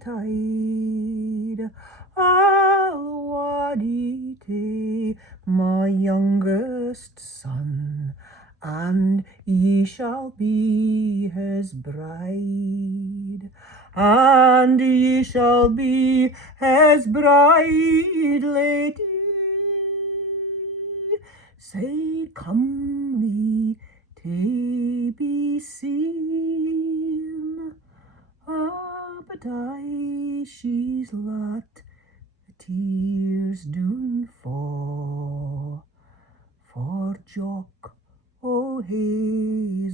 betide. I'll waddy to my youngest son, and ye shall be his bride. And ye shall be his bride, lady, sae comely to be seen. But she's let the tears doon fall for Jock o' Hazeldean.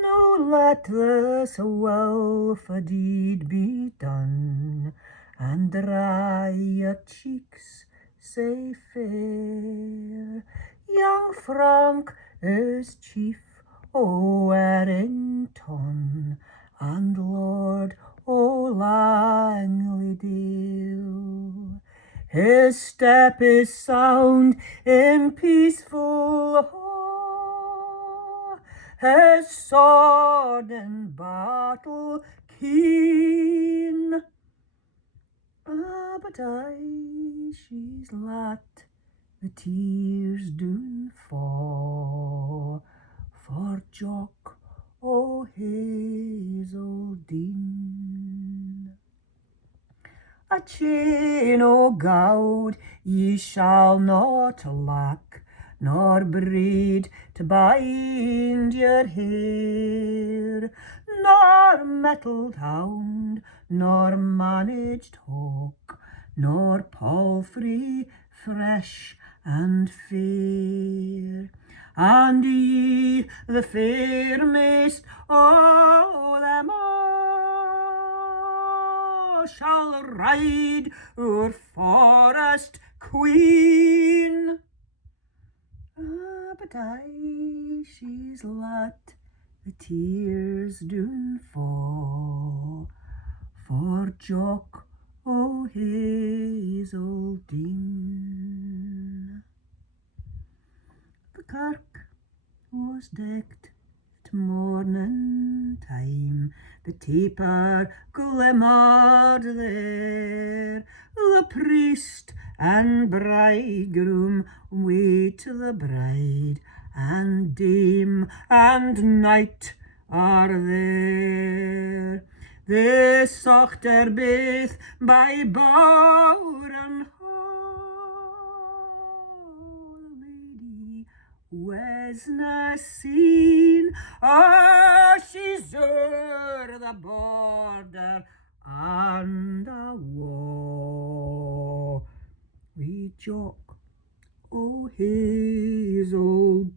Now let this willfu deed be done, and dry your cheeks sae fair. Young Frank is chief o' Errington, and lord o' Langley-dale. His step is sound in peaceful hall, his sword in battle keen. But she's let the tears doon fall for Jock o' Hazeldean. A chain o' gowd ye shall not lack, nor braid to bind your hair, nor mettled hound, nor managed hawk, nor palfrey fresh and fair. And ye, the fairest o' them all, shall ride o'er forest queen. But she's let the tears doon fall for Jock o' Hazeldean. The kirk was decked at morning time, the taper glimmered there, the priest and bridegroom wait the bride, and dame and knight are there. They sought her baith by bower and hall, the lady wasna seen. She's o'er the border and a war wi' Jock o' Hazeldean.